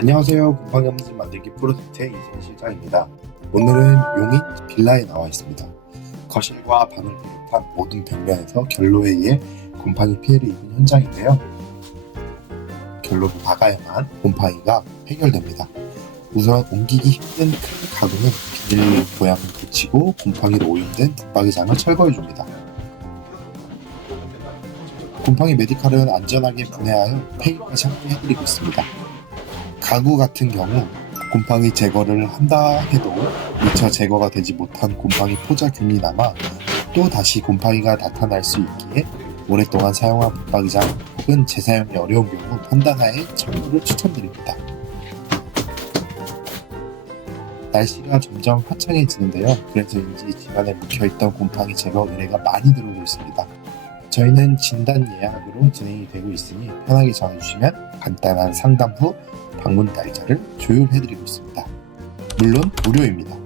안녕하세요. 없는 만들기 프로젝트의 이승희 실장입니다. 오늘은 용인 빌라에 나와 있습니다. 거실과 방을 비롯한 모든 벽면에서 결로에 의해 곰팡이 피해를 입은 현장인데요. 결로를 막아야만 곰팡이가 해결됩니다. 우선 옮기기 힘든 큰 가구는 비닐 모양을 붙이고 곰팡이로 오염된 붙박이장을 철거해줍니다. 곰팡이 메디칼은 안전하게 분해하여 폐기까지 함께 해드리고 있습니다. 가구 같은 경우 곰팡이 제거를 한다 해도 미처 제거가 되지 못한 곰팡이 포자균이 남아 또 다시 곰팡이가 나타날 수 있기에 오랫동안 사용한 붙박이장 혹은 재사용이 어려운 경우 판단하에 청구를 추천드립니다. 날씨가 점점 화창해지는데요. 그래서인지 집안에 묵혀있던 곰팡이 제거 의뢰가 많이 들어오고 있습니다. 저희는 진단 예약으로 진행이 되고 있으니 편하게 전화주시면 간단한 상담 후 방문 날짜를 조율해드리고 있습니다. 물론 무료입니다.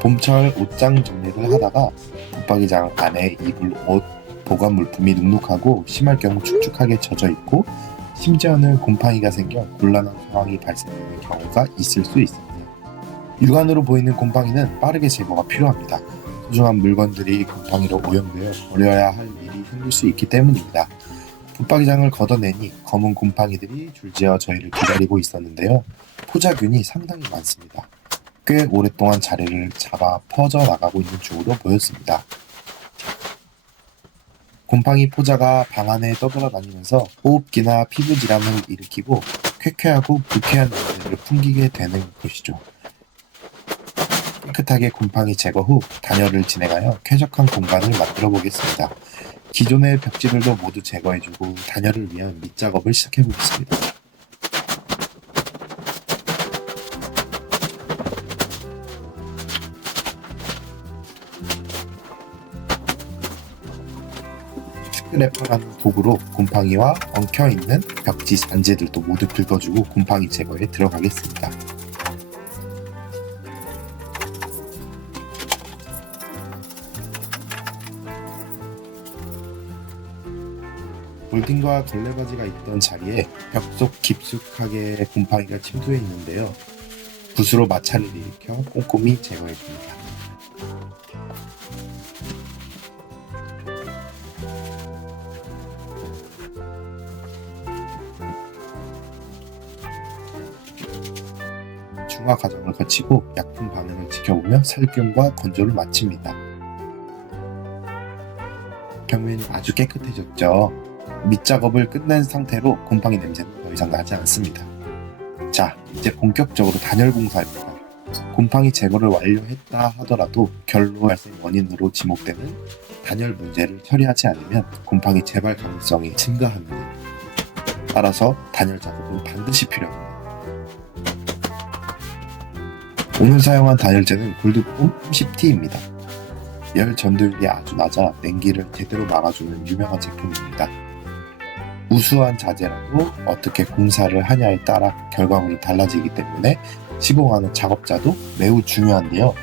봄철 옷장 정리를 하다가 붙박이장 안에 입을 옷, 보관 물품이 눅눅하고 심할 경우 축축하게 젖어 있고 심지어는 곰팡이가 생겨 곤란한 상황이 발생되는 경우가 있을 수 있습니다. 육안으로 보이는 곰팡이는 빠르게 제거가 필요합니다. 소중한 물건들이 곰팡이로 오염되어 버려야 할 일이 생길 수 있기 때문입니다. 붙박이장을 걷어내니 검은 곰팡이들이 줄지어 저희를 기다리고 있었는데요. 포자균이 상당히 많습니다. 꽤 오랫동안 자리를 잡아 퍼져 나가고 있는 중으로 보였습니다. 곰팡이 포자가 방 안에 떠돌아다니면서 호흡기나 피부 질환을 일으키고 쾌쾌하고 불쾌한 냄새를 풍기게 되는 것이죠. 깨끗하게 곰팡이 제거 후 단열을 진행하여 쾌적한 공간을 만들어 보겠습니다. 기존의 벽지들도 모두 제거해주고 단열을 위한 밑작업을 시작해 보겠습니다. 스크래퍼라는 도구로 곰팡이와 엉켜있는 벽지 잔재들도 모두 긁어주고 곰팡이 제거에 들어가겠습니다. 몰딩과 걸레바지가 있던 자리에 벽 속 깊숙하게 곰팡이가 침투해 있는데요. 붓으로 마찰을 일으켜 꼼꼼히 제거해 줍니다. 중화 과정을 거치고 약품 반응을 지켜보며 살균과 건조를 마칩니다. 벽면이 아주 깨끗해졌죠. 밑작업을 끝낸 상태로 곰팡이 냄새는 더 이상 나지 않습니다. 자, 이제 본격적으로 단열 공사입니다. 곰팡이 제거를 완료했다 하더라도 결로 발생 원인으로 지목되는 단열 문제를 처리하지 않으면 곰팡이 재발 가능성이 증가합니다. 따라서 단열 작업은 반드시 필요합니다. 오늘 사용한 단열재는 골드폼 30T입니다. 열 전도율이 아주 낮아 냉기를 제대로 막아주는 유명한 제품입니다. 우수한 자재라도 어떻게 공사를 하냐에 따라 결과물이 달라지기 때문에 시공하는 작업자도 매우 중요한데요.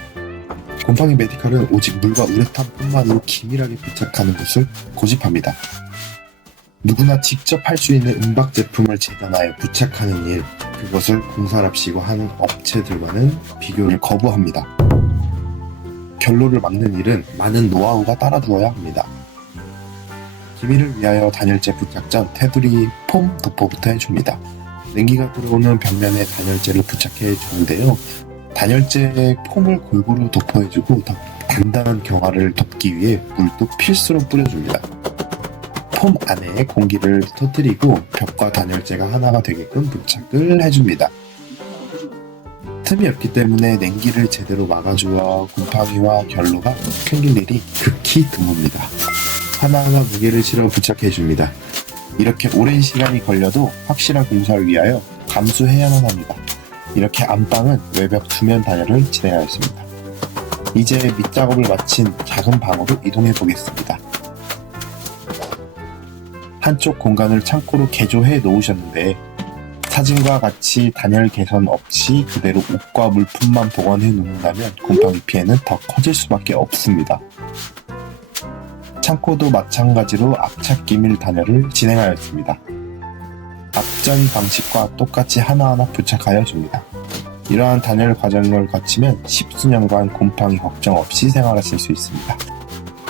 곰팡이 메디컬은 오직 물과 우레탄뿐만으로 기밀하게 부착하는 것을 고집합니다. 누구나 직접 할 수 있는 은박 제품을 재단하여 부착하는 일, 그것을 공사랍시고 하는 업체들과는 비교를 거부합니다. 결로를 막는 일은 많은 노하우가 따라주어야 합니다. 기밀을 위하여 단열재 부착 전 테두리 폼 도포부터 해줍니다. 냉기가 들어오는 벽면에 단열재를 부착해 주는데요. 단열재에 폼을 골고루 도포해주고 더 단단한 경화를 덮기 위해 물도 필수로 뿌려줍니다. 폼 안에 공기를 터뜨리고 벽과 단열재가 하나가 되게끔 부착을 해줍니다. 틈이 없기 때문에 냉기를 제대로 막아주어 곰팡이와 결로가 생길 일이 극히 드뭅니다. 하나하나 무게를 실어 부착해 줍니다. 이렇게 오랜 시간이 걸려도 확실한 공사를 위하여 감수해야만 합니다. 이렇게 안방은 외벽 두면 단열을 진행하였습니다. 이제 밑작업을 마친 작은 방으로 이동해 보겠습니다. 한쪽 공간을 창고로 개조해 놓으셨는데 사진과 같이 단열 개선 없이 그대로 옷과 물품만 보관해 놓는다면 곰팡이 피해는 더 커질 수밖에 없습니다. 창고도 마찬가지로 압착 기밀 단열을 진행하였습니다. 앞전 방식과 똑같이 하나하나 부착하여 줍니다. 이러한 단열 과정을 거치면 십수년간 곰팡이 걱정 없이 생활하실 수 있습니다.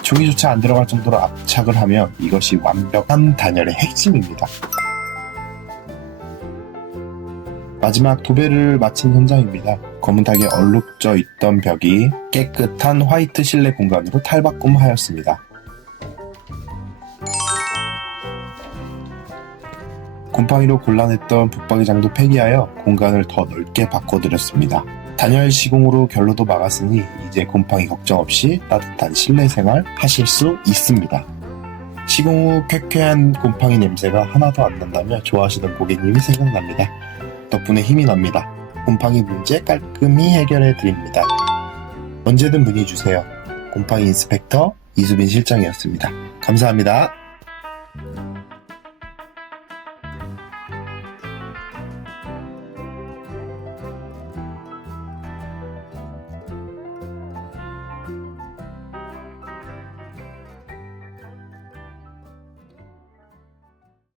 종이조차 안 들어갈 정도로 압착을 하면 이것이 완벽한 단열의 핵심입니다. 마지막 도배를 마친 현장입니다. 검은탁에 얼룩져 있던 벽이 깨끗한 화이트 실내 공간으로 탈바꿈하였습니다. 곰팡이로 곤란했던 붙박이장도 폐기하여 공간을 더 넓게 바꿔드렸습니다. 단열 시공으로 결로도 막았으니 이제 곰팡이 걱정 없이 따뜻한 실내 생활 하실 수 있습니다. 시공 후 쾌쾌한 곰팡이 냄새가 하나도 안 난다며 좋아하시는 고객님이 생각납니다. 덕분에 힘이 납니다. 곰팡이 문제 깔끔히 해결해 드립니다. 언제든 문의 주세요. 곰팡이 인스펙터 이수빈 실장이었습니다. 감사합니다.